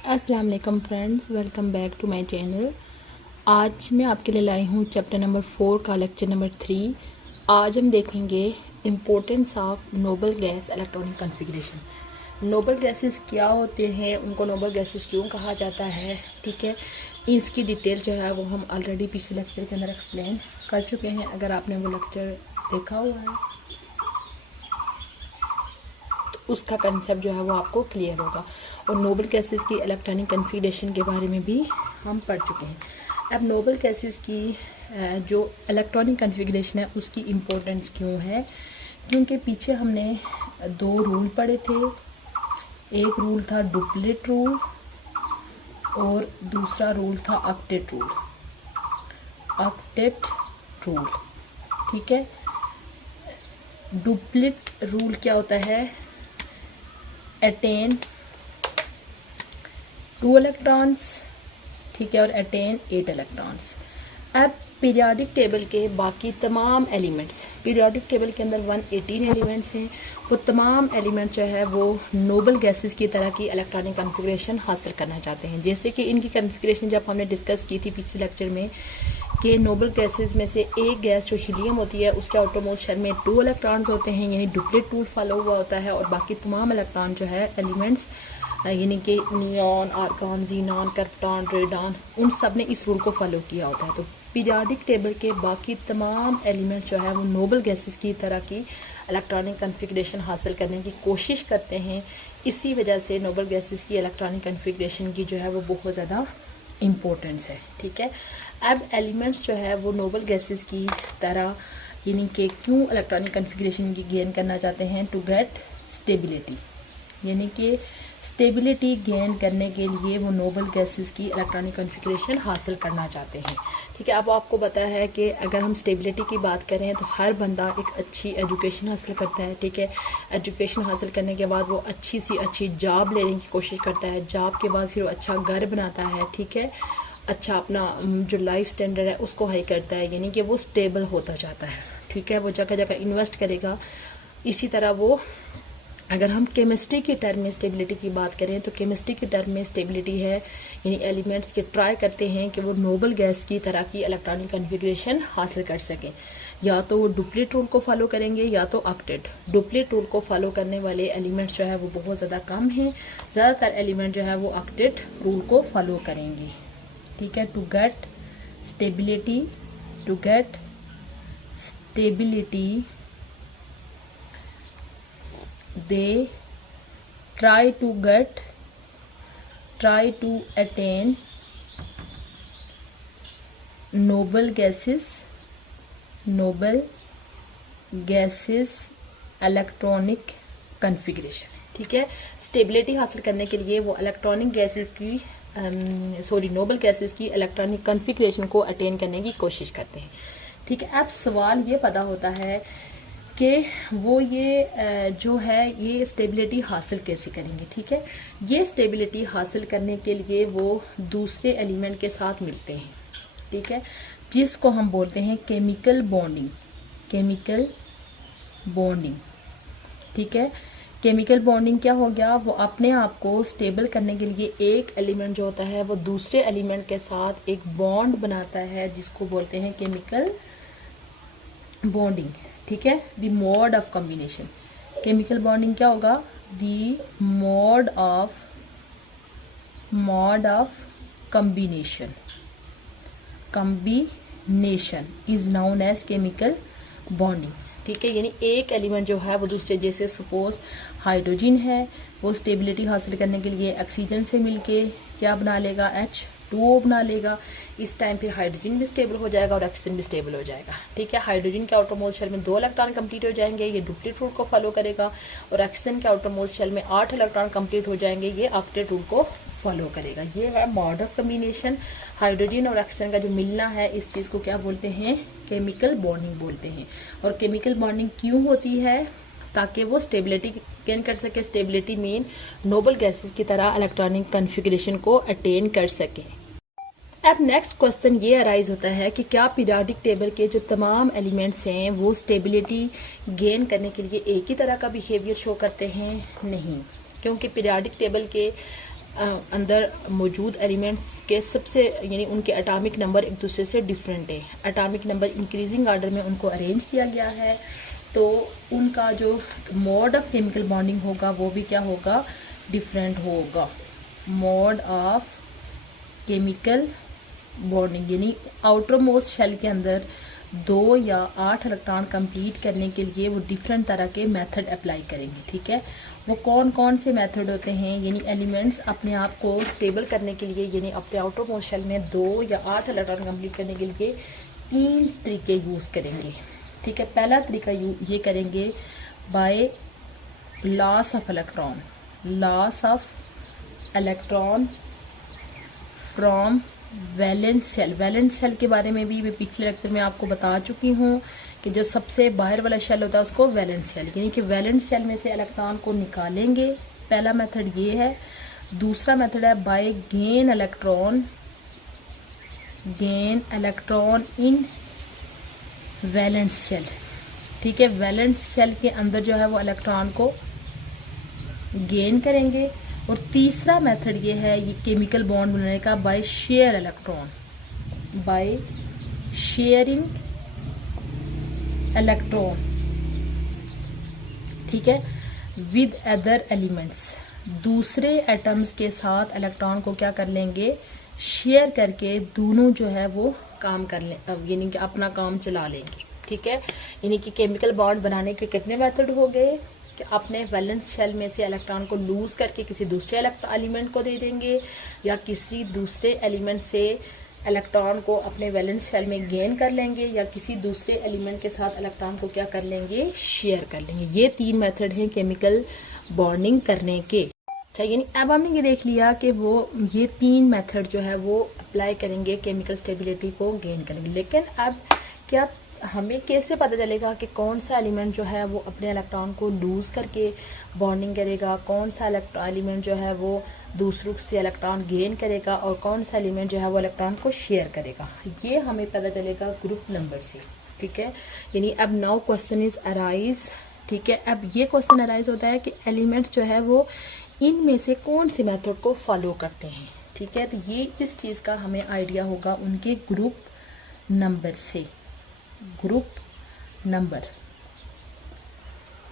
अस्सलाम वालेकुम friends, welcome back to my channel. आज मैं आपके लिए लाई हूँ चैप्टर नंबर 4 का लेक्चर नंबर 3। आज हम देखेंगे importance of noble gas electronic configuration. Noble gases क्या होते हैं, उनको नोबल गैसेस क्यों कहा जाता है, ठीक है। इसकी डिटेल जो है वो हम ऑलरेडी पिछले लेक्चर के अंदर एक्सप्लेन कर चुके हैं। अगर आपने वो लेक्चर देखा हुआ है तो उसका कंसेप्ट जो है वो आपको क्लियर होगा। और नोबल गैसेस की इलेक्ट्रॉनिक कॉन्फ़िगरेशन के बारे में भी हम पढ़ चुके हैं। अब नोबल गैसेस की जो इलेक्ट्रॉनिक कॉन्फ़िगरेशन है उसकी इम्पोर्टेंस क्यों है, क्योंकि पीछे हमने 2 रूल पढ़े थे। एक रूल था डुप्लेट रूल और दूसरा रूल था ऑक्टेट रूल। ऑक्टेट रूल, ठीक है। डुप्लेट रूल क्या होता है? अटेन 2 इलेक्ट्रॉन्स, ठीक है, और अटेन 8 इलेक्ट्रॉन्स। अब पीरियोडिक टेबल के बाकी तमाम एलिमेंट्स, पीरियोडिक टेबल के अंदर 118 एलिमेंट्स हैं, वो तमाम एलिमेंट जो है वो नोबल गैसेस की तरह की इलेक्ट्रॉनिक कॉन्फ़िगरेशन हासिल करना चाहते हैं। जैसे कि इनकी कॉन्फ़िगरेशन जब हमने डिस्कस की थी पिछले लेक्चर में कि नोबल गैसेस में से एक गैस जो हीलियम होती है उसके आउटरमोस्ट शेल में 2 इलेक्ट्रॉन्स होते हैं, यानी डुप्लेट रूल फॉलो हुआ होता है। और बाकी तमाम इलेक्ट्रॉन जो है एलिमेंट्स यानी कि neon, argon, xenon, krypton, radon, उन सब ने इस रूल को फॉलो किया होता है। तो पीरियोडिक टेबल के बाकी तमाम एलिमेंट जो है वो नोबल गैसेस की तरह की इलेक्ट्रॉनिक कॉन्फ़िगरेशन हासिल करने की कोशिश करते हैं। इसी वजह से नोबल गैसेस की इलेक्ट्रॉनिक कॉन्फ़िगरेशन की जो है वो बहुत ज़्यादा इम्पोर्टेंस है, ठीक है। अब एलिमेंट्स जो है वो नोबल गैसेस की तरह यानी कि क्यों इलेक्ट्रॉनिक कॉन्फ़िगरेशन की गेन करना चाहते हैं? टू गेट स्टेबिलिटी, यानी कि स्टेबिलिटी गेन करने के लिए वो नोबल गैसेस की इलेक्ट्रॉनिक कॉन्फ़िगरेशन हासिल करना चाहते हैं, ठीक है। अब आपको पता है कि अगर हम स्टेबिलिटी की बात करें तो हर बंदा एक अच्छी एजुकेशन हासिल करता है, ठीक है। एजुकेशन हासिल करने के बाद वो अच्छी सी अच्छी जॉब लेने की कोशिश करता है, जॉब के बाद फिर वो अच्छा घर बनाता है, ठीक है। अच्छा अपना जो लाइफ स्टैंडर्ड है उसको हाई करता है, यानी कि वो स्टेबल होता जाता है, ठीक है। वो जगह जगह इन्वेस्ट करेगा। इसी तरह वो, अगर हम केमिस्ट्री की टर्म में स्टेबिलिटी की बात करें तो केमिस्ट्री की टर्म में स्टेबिलिटी है यानी एलिमेंट्स के ट्राई करते हैं कि वो नोबल गैस की तरह की इलेक्ट्रॉनिक कॉन्फ़िगरेशन हासिल कर सकें। या तो वो डुप्लेट रूल को फॉलो करेंगे या तो ऑक्टेट। डुप्लेट रूल को फॉलो करने वाले एलिमेंट्स जो है वो बहुत ज़्यादा कम हैं। ज़्यादातर एलिमेंट जो है वो ऑक्टेट रूल को फॉलो करेंगे, ठीक है। To get stability, to get stability they try to attain noble gases electronic configuration, ठीक है। स्टेबिलिटी हासिल करने के लिए वो इलेक्ट्रॉनिक गैसेस की नोबल गैसेस की इलेक्ट्रॉनिक कॉन्फ़िगरेशन को अटेन करने की कोशिश करते हैं, ठीक है। अब सवाल ये पैदा होता है कि वो ये जो है ये स्टेबिलिटी हासिल कैसे करेंगे, ठीक है। ये स्टेबिलिटी हासिल करने के लिए वो दूसरे एलिमेंट के साथ मिलते हैं, ठीक है, जिसको हम बोलते हैं केमिकल बॉन्डिंग। केमिकल बॉन्डिंग, ठीक है। केमिकल बॉन्डिंग क्या हो गया? वो अपने आप को स्टेबल करने के लिए एक एलिमेंट जो होता है वो दूसरे एलिमेंट के साथ एक बॉन्ड बनाता है जिसको बोलते हैं केमिकल बॉन्डिंग, ठीक है। The mode of combination, chemical bonding क्या होगा? The mode of combination is known as chemical bonding, ठीक है। यानी एक एलिमेंट जो है वो दूसरे, जैसे सपोज हाइड्रोजन है, वो स्टेबिलिटी हासिल करने के लिए ऑक्सीजन से मिलके क्या बना लेगा? H2O बना लेगा। इस टाइम फिर हाइड्रोजन भी स्टेबल हो जाएगा और ऑक्सीजन भी स्टेबल हो जाएगा, ठीक है। हाइड्रोजन के आउटरमोस्ट शेल में 2 इलेक्ट्रॉन कंप्लीट हो जाएंगे, ये डुप्लेट रूल को फॉलो करेगा। और ऑक्सीजन के आउटरमोस्ट शेल में 8 इलेक्ट्रॉन कंप्लीट हो जाएंगे, ये ऑक्टेट रूल को फॉलो करेगा। ये है मोड ऑफ कॉम्बिनेशन। हाइड्रोजन और ऑक्सीजन का जो मिलना है इस चीज़ को क्या बोलते हैं? केमिकल बॉन्डिंग बोलते हैं। और केमिकल बॉन्डिंग क्यों होती है? ताकि वो स्टेबिलिटी गेन कर सके। स्टेबिलिटी मीन नोबल गैसेस की तरह इलेक्ट्रॉनिक कॉन्फ़िगरेशन को अटेन कर सके। अब नेक्स्ट क्वेश्चन ये अराइज होता है कि क्या पीरियोडिक टेबल के जो तमाम एलिमेंट्स हैं वो स्टेबिलिटी गेन करने के लिए एक ही तरह का बिहेवियर शो करते हैं? नहीं, क्योंकि पीरियोडिक टेबल के अंदर मौजूद एलिमेंट्स के सबसे यानी उनके एटॉमिक नंबर एक दूसरे से डिफरेंट है। एटॉमिक नंबर इंक्रीजिंग ऑर्डर में उनको अरेंज किया गया है, तो उनका जो मोड ऑफ केमिकल बॉन्डिंग होगा वो भी क्या होगा, डिफरेंट होगा। मोड ऑफ केमिकल बॉन्डिंग यानी आउटर मोस्ट शेल के अंदर 2 या 8 इलेक्ट्रॉन कंप्लीट करने के लिए वो डिफरेंट तरह के मेथड अप्लाई करेंगे। ठीक है, वो कौन कौन से मेथड होते हैं, यानी एलिमेंट्स अपने आप को स्टेबल करने के लिए यानी अपने आउटर मोस्ट शेल में 2 या 8 इलेक्ट्रॉन कंप्लीट करने के लिए 3 तरीके यूज करेंगे। ठीक है, पहला तरीका ये करेंगे by loss of electron, loss of electron from valence shell. Valence shell के बारे में भी मैं पिछले लेक्चर में आपको बता चुकी हूँ कि जो सबसे बाहर वाला शेल होता है उसको वैलेंस सेल, यानी कि वैलेंस सेल में से इलेक्ट्रॉन को निकालेंगे। पहला मेथड ये है। दूसरा मेथड है by gain electron in valence shell. ठीक है, वैलेंस शेल के अंदर जो है वो इलेक्ट्रॉन को गेन करेंगे। और तीसरा मेथड ये है ये केमिकल बॉन्ड बनाने का by share electron, by sharing electron. ठीक है, विद अदर एलिमेंट्स, दूसरे एटम्स के साथ इलेक्ट्रॉन को क्या कर लेंगे, शेयर करके दोनों जो है वो काम कर ले, यानी कि अपना काम चला लेंगे। ठीक है, यानी कि केमिकल बॉन्ड बनाने के कितने मेथड हो गए कि अपने वैलेंस शेल में से इलेक्ट्रॉन को लूज करके किसी दूसरे एलिमेंट को दे देंगे, या किसी दूसरे एलिमेंट से इलेक्ट्रॉन को अपने वैलेंस शेल में गेन कर लेंगे, या किसी दूसरे एलिमेंट के साथ इलेक्ट्रॉन को क्या कर लेंगे, शेयर कर लेंगे। ये 3 मेथड हैं केमिकल बॉन्डिंग करने के। अच्छा, यानी अब हमने ये देख लिया कि वो ये 3 मेथड जो है वो अप्लाई करेंगे, केमिकल स्टेबिलिटी को गेन करेंगे। लेकिन अब क्या हमें कैसे पता चलेगा कि कौन सा एलिमेंट जो है वो अपने इलेक्ट्रॉन को लूज करके बॉन्डिंग करेगा, कौन सा एलिमेंट जो है वो दूसरों से इलेक्ट्रॉन गेन करेगा, और कौन सा एलिमेंट जो है वो इलेक्ट्रॉन को शेयर करेगा, ये हमें पता चलेगा ग्रुप नंबर से। ठीक है, यानी अब नाउ क्वेश्चन इज अराइज। ठीक है, अब ये क्वेश्चन अराइज होता है कि एलिमेंट्स जो है वो इनमें से कौन से मेथड को फॉलो करते हैं। ठीक है, तो ये इस चीज का हमें आइडिया होगा उनके ग्रुप नंबर से। ग्रुप नंबर,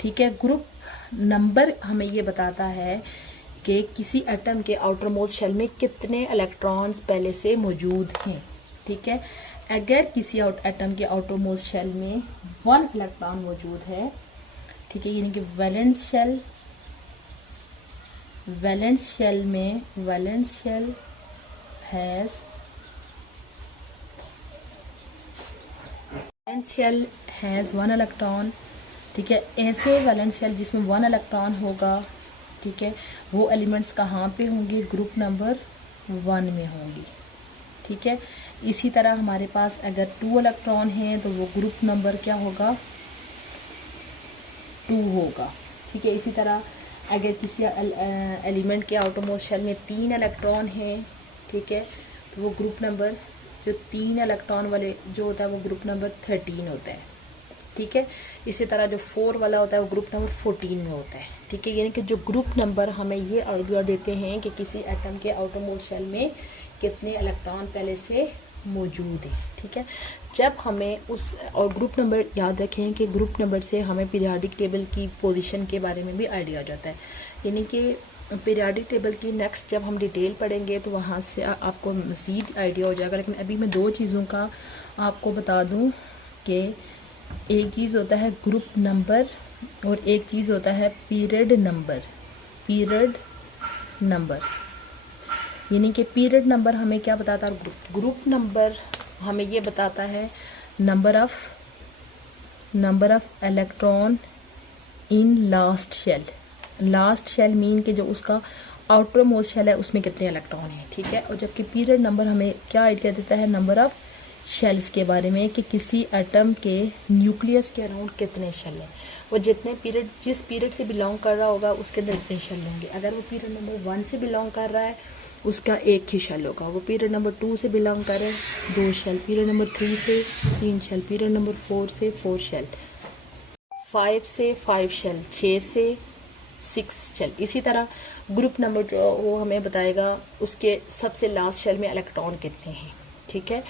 ठीक है, ग्रुप नंबर हमें ये बताता है कि किसी एटम के आउटर मोस्ट शेल में कितने इलेक्ट्रॉन्स पहले से मौजूद हैं। ठीक है, अगर किसी एटम के आउटर मोस्ट शेल में 1 इलेक्ट्रॉन मौजूद है, ठीक है, यानी कि वैलेंस शेल में वैलेंस शेल हैज 1 इलेक्ट्रॉन। ठीक है, ऐसे वैलेंस शेल जिसमें 1 इलेक्ट्रॉन होगा, ठीक है, वो एलिमेंट्स कहाँ पे होंगे, ग्रुप नंबर 1 में होंगी। ठीक है, इसी तरह हमारे पास अगर 2 इलेक्ट्रॉन हैं तो वो ग्रुप नंबर क्या होगा, 2 होगा। ठीक है, इसी तरह अगर किसी एलिमेंट के आउटर मोस्ट शेल में 3 इलेक्ट्रॉन हैं, ठीक है, तो वो ग्रुप नंबर जो 3 इलेक्ट्रॉन वाले जो होता है वो ग्रुप नंबर 13 होता है। ठीक है, इसी तरह जो 4 वाला होता है वो ग्रुप नंबर 14 में होता है। ठीक है, यानी कि जो ग्रुप नंबर हमें ये आइडिया देते हैं कि किसी एटम के आउटर मोस्ट शेल में कितने इलेक्ट्रॉन पहले से मौजूद है। ठीक है, जब हमें उस और ग्रुप नंबर याद रखें कि ग्रुप नंबर से हमें पीरियोडिक टेबल की पोजीशन के बारे में भी आइडिया हो जाता है। यानी कि पीरियोडिक टेबल की नेक्स्ट जब हम डिटेल पढ़ेंगे तो वहाँ से आपको मज़ीद आइडिया हो जाएगा। लेकिन अभी मैं 2 चीज़ों का आपको बता दूँ कि एक चीज़ होता है ग्रुप नंबर और एक चीज़ होता है पीरियड नंबर। पीरियड नंबर यानी कि पीरियड नंबर हमें क्या बताता है, ग्रुप नंबर हमें ये बताता है number of electron in last shell. Last shell mean के जो उसका आउटर मोस्ट शेल है उसमें कितने इलेक्ट्रॉन हैं। ठीक है, और जबकि पीरियड नंबर हमें क्या आइडिया देता है, नंबर ऑफ शेल्स के बारे में कि किसी एटम के न्यूक्लियस के अराउंड कितने शेल हैं। वो जितने पीरियड जिस पीरियड से बिलोंग कर रहा होगा उसके अंदर इतने शेल होंगे। अगर वो पीरियड नंबर 1 से बिलोंग कर रहा है उसका 1 ही शेल होगा। वो पीरियड नंबर 2 से बिलोंग कर रहा है 2 शेल, पीरियड नंबर 3 से 3 शेल, पीरियड नंबर 4 से 4 शेल, 5 से 5 शेल, 6 से 6 शेल। इसी तरह ग्रुप नंबर जो वो हमें बताएगा उसके सबसे लास्ट शेल में इलेक्ट्रॉन कितने हैं, ठीक है।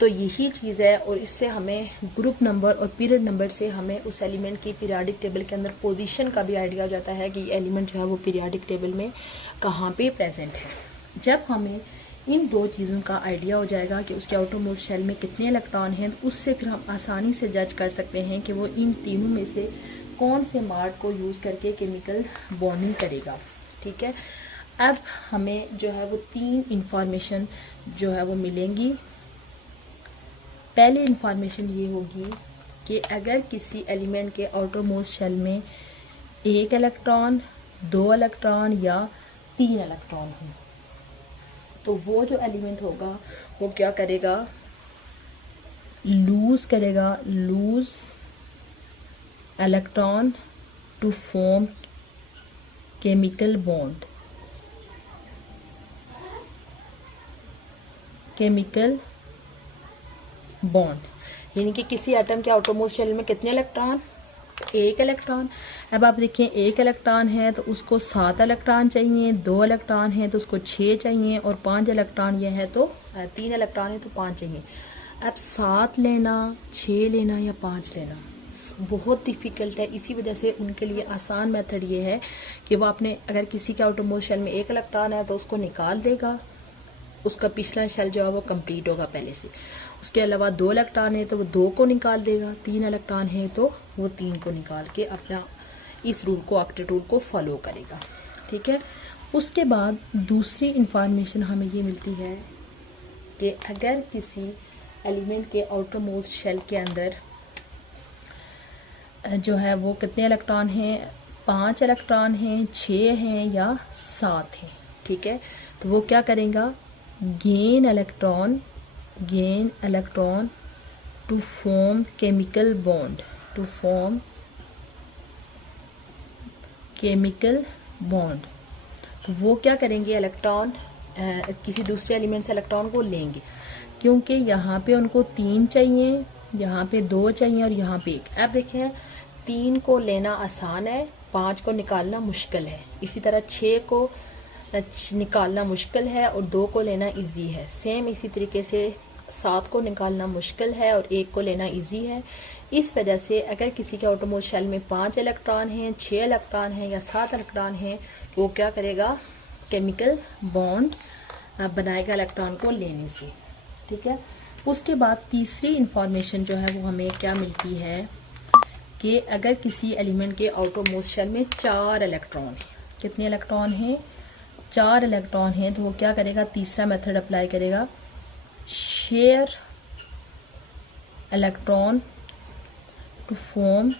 तो यही चीज़ है, और इससे हमें ग्रुप नंबर और पीरियड नंबर से हमें उस एलिमेंट की पीरियाडिक टेबल के अंदर पोजीशन का भी आइडिया हो जाता है कि एलिमेंट जो है वो पीरियाडिक टेबल में कहाँ पे प्रेजेंट है। जब हमें इन दो चीज़ों का आइडिया हो जाएगा कि उसके आउटरमोस्ट शेल में कितने इलेक्ट्रॉन हैं, तो उससे फिर हम आसानी से जज कर सकते हैं कि वो इन तीनों में से कौन से मार्ग को यूज़ करके केमिकल बॉन्डिंग करेगा, ठीक है। अब हमें जो है वो 3 इंफॉर्मेशन जो है वो मिलेंगी। पहली इंफॉर्मेशन ये होगी कि अगर किसी एलिमेंट के आउटरमोस्ट शेल में 1 इलेक्ट्रॉन, 2 इलेक्ट्रॉन या 3 इलेक्ट्रॉन हो, तो वो जो एलिमेंट होगा वो क्या करेगा, lose electron to form chemical bond, यानी कि किसी एटम के आउटरमोस्ट शेल में कितने इलेक्ट्रॉन, 1 इलेक्ट्रॉन। अब आप देखिए 1 इलेक्ट्रॉन है तो उसको 7 इलेक्ट्रॉन चाहिए, 2 इलेक्ट्रॉन है तो उसको 6 चाहिए, और 5 इलेक्ट्रॉन यह है तो 3 इलेक्ट्रॉन है तो 5 चाहिए। अब 7 लेना, 6 लेना या 5 लेना बहुत डिफिकल्ट है। इसी वजह से उनके लिए आसान मेथड ये है कि वो अपने, अगर किसी के आउटरमोस्ट शेल में 1 इलेक्ट्रॉन है तो उसको निकाल देगा, उसका पिछला शेल जो है वो कंप्लीट होगा पहले से। उसके अलावा 2 इलेक्ट्रॉन है तो वो 2 को निकाल देगा, 3 इलेक्ट्रॉन है तो वो 3 को निकाल के अपना इस रूल को, ऑक्टेट रूल को फॉलो करेगा, ठीक है। उसके बाद दूसरी इंफॉर्मेशन हमें ये मिलती है कि अगर किसी एलिमेंट के आउटरमोस्ट शेल के अंदर जो है वो कितने इलेक्ट्रॉन हैं, 5 इलेक्ट्रॉन हैं, 6 हैं या 7 हैं, ठीक है। तो वो क्या करेगा, gain electron to form chemical bond, तो वो क्या करेंगे, इलेक्ट्रॉन किसी दूसरे एलिमेंट से इलेक्ट्रॉन को लेंगे, क्योंकि यहाँ पे उनको 3 चाहिए, यहाँ पे 2 चाहिए और यहाँ पे 1। अब देखें 3 को लेना आसान है, 5 को निकालना मुश्किल है। इसी तरह 6 को निकालना मुश्किल है और 2 को लेना इजी है। सेम इसी तरीके से 7 को निकालना मुश्किल है और 1 को लेना इजी है। इस वजह से अगर किसी के आउटरमोस्ट शेल में 5 इलेक्ट्रॉन हैं, 6 इलेक्ट्रॉन हैं या 7 इलेक्ट्रॉन हैं, तो वो क्या करेगा, केमिकल बॉन्ड बनाएगा इलेक्ट्रॉन को लेने से, ठीक है। उसके बाद तीसरी इंफॉर्मेशन जो है वो हमें क्या मिलती है कि अगर किसी एलिमेंट के आउटरमोस्ट शेल में 4 इलेक्ट्रॉन हैं, कितने इलेक्ट्रॉन हैं, 4 इलेक्ट्रॉन हैं, तो वो क्या करेगा, तीसरा मेथड अप्लाई करेगा, share electron to form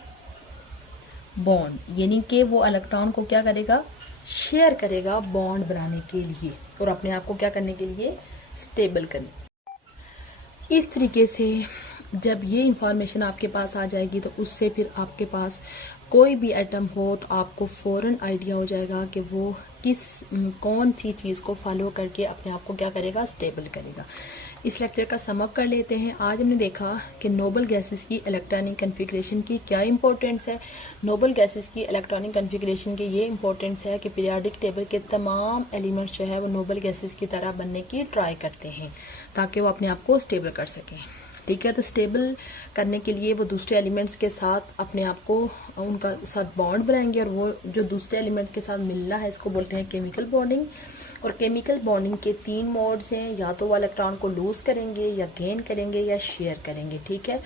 bond, यानी कि वो इलेक्ट्रॉन को क्या करेगा, शेयर करेगा बॉन्ड बनाने के लिए और अपने आप को क्या करने के लिए, स्टेबल करने। इस तरीके से जब ये इंफॉर्मेशन आपके पास आ जाएगी तो उससे फिर आपके पास कोई भी एटम हो तो आपको फ़ौरन आइडिया हो जाएगा कि वो कौन सी चीज़ को फॉलो करके अपने आप को क्या करेगा, स्टेबल करेगा। इस लेक्चर का समअप कर लेते हैं। आज हमने देखा कि नोबल गैसेस की इलेक्ट्रॉनिक कन्फिग्रेशन की क्या इंपॉर्टेंस है। नोबल गैसेस की इलेक्ट्रॉनिक कन्फिग्रेशन की ये इंपॉर्टेंस है कि पीरियाडिक टेबल के तमाम एलिमेंट्स जो है वो नोबल गैसेस की तरह बनने की ट्राई करते हैं ताकि वो अपने आप को स्टेबल कर सकें, ठीक है। तो स्टेबल करने के लिए वो दूसरे एलिमेंट्स के साथ अपने आप को उनका साथ बॉन्ड बनाएंगे और वो जो दूसरे एलिमेंट्स के साथ मिलना है इसको बोलते हैं केमिकल बॉन्डिंग। और केमिकल बॉन्डिंग के 3 मोड्स हैं, या तो वो इलेक्ट्रॉन को लूज करेंगे या गेन करेंगे या शेयर करेंगे, ठीक है।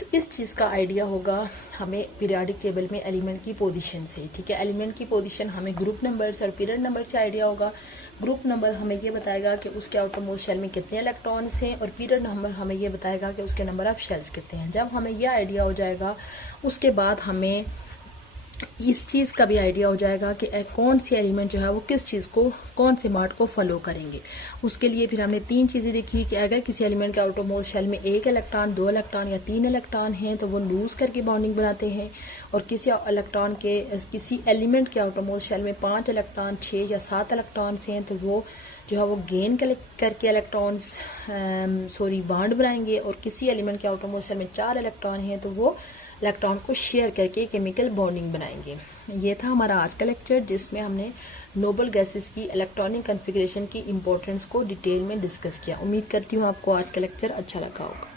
तो इस चीज़ का आइडिया होगा हमें पीरियाडिक टेबल में एलिमेंट की पोजीशन से, ठीक है। एलिमेंट की पोजीशन हमें ग्रुप नंबर से और पीरियड नंबर से आइडिया होगा। ग्रुप नंबर हमें ये बताएगा कि उसके आउटरमोस्ट शेल में कितने इलेक्ट्रॉन्स हैं और पीरियड नंबर हमें ये बताएगा कि उसके नंबर ऑफ शेल्स कितने हैं। जब हमें यह आइडिया हो जाएगा उसके बाद हमें इस चीज़ का भी आइडिया हो जाएगा कि कौन सी एलिमेंट जो है वो किस चीज़ को, कौन से मार्ट को फॉलो करेंगे। उसके लिए फिर हमने 3 चीज़ें देखी कि अगर किसी एलिमेंट के आउटरमोस्ट शेल में 1 इलेक्ट्रॉन, 2 इलेक्ट्रॉन या 3 इलेक्ट्रॉन हैं तो वो लूज करके बॉन्डिंग बनाते हैं, और किसी एलिमेंट के आउटरमोस्ट शेल में 5 इलेक्ट्रॉन, 6 या 7 इलेक्ट्रॉन हैं तो वो जो है वो गेन करके इलेक्ट्रॉन्स बॉन्ड बनाएंगे, और किसी एलिमेंट के आउटरमोस्ट शेल में 4 इलेक्ट्रॉन हैं तो वो इलेक्ट्रॉन को शेयर करके केमिकल बॉन्डिंग बनाएंगे। ये था हमारा आज का लेक्चर, जिसमें हमने नोबल गैसेस की इलेक्ट्रॉनिक कॉन्फ़िगरेशन की इंपॉर्टेंस को डिटेल में डिस्कस किया। उम्मीद करती हूँ आपको आज का लेक्चर अच्छा लगा होगा।